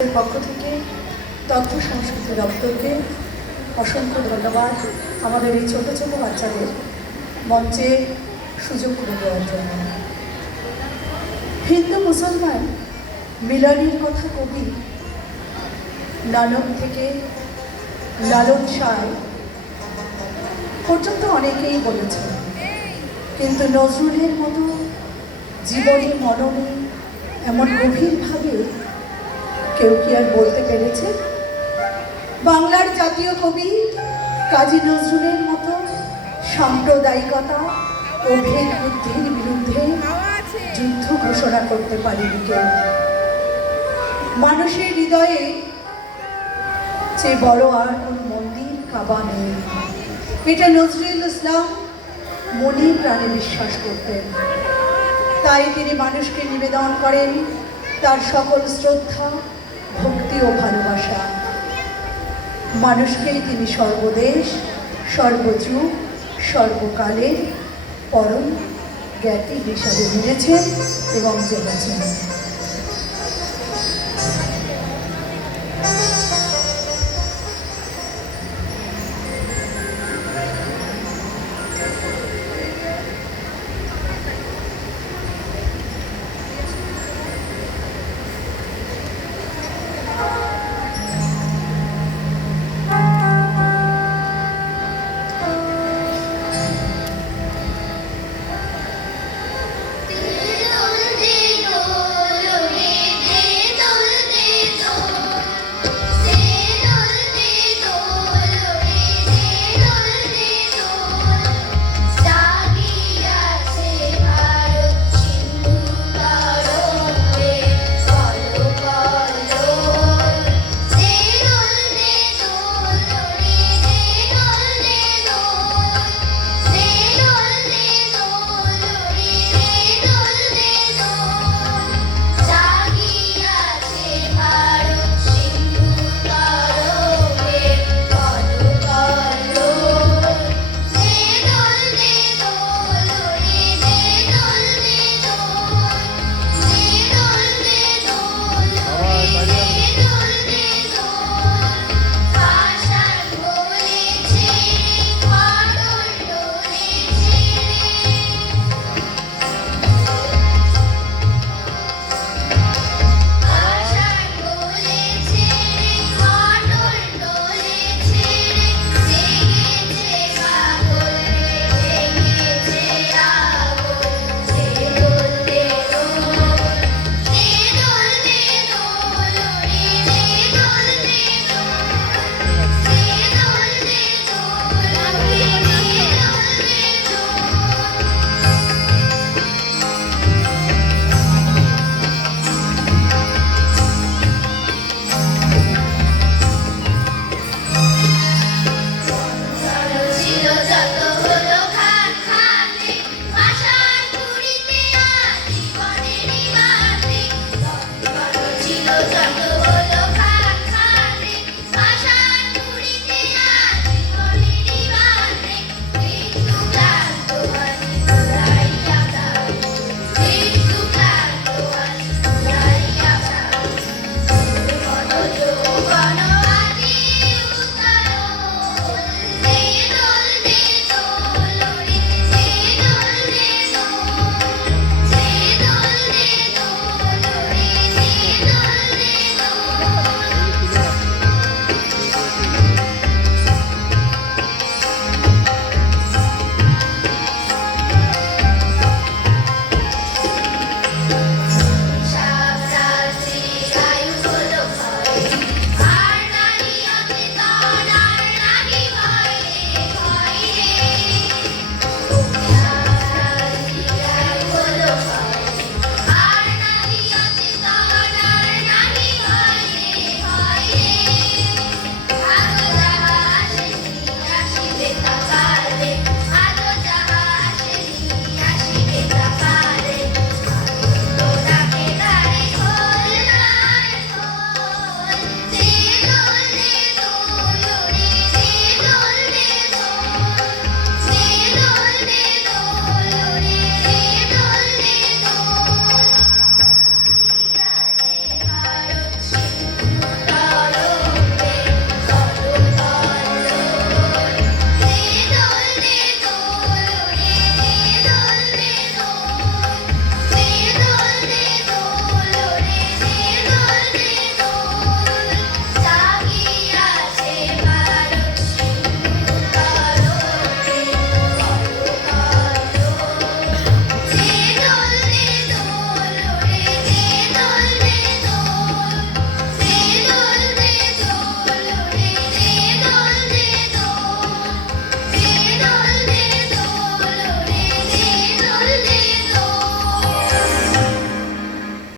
পক্ষ থেকে তথ্য সংস্কৃতি দপ্তরকে অসংখ্য ধন্যবাদ আমাদের এই ছোট ছোট বাচ্চাদের মঞ্চে সুযোগ করে দেওয়ার জন্য। হিন্দু মুসলমান মিলনের কথা কবি নানক থেকে লালন সাঁই পর্যন্ত অনেকেই বলেছেন, কিন্তু নজরুলের মতো জীবনে মননে এমন গভীরভাবে কেউ কি আর বলতে পেরেছে? বাংলার জাতীয় কবি কাজী নজরুলের মতো সাম্প্রদায়িকতা ও ভেদ বুদ্ধির বিরুদ্ধে যুদ্ধ ঘোষণা করতে পারেনি কেউ। মানুষের হৃদয়ে যে বড় আর কোন মন্দির কাবা নেই, এটা নজরুল ইসলাম মনে প্রাণে বিশ্বাস করতেন। তাই তিনি মানুষকে নিবেদন করেন তার সকল শ্রদ্ধা, ভক্তি ও ভালোবাসা। মানুষকেই তিনি সর্বদেশ, সর্বযুগ, সর্বকালের পরম জ্ঞাতি হিসাবে মেনেছেন এবং জেনেছেন।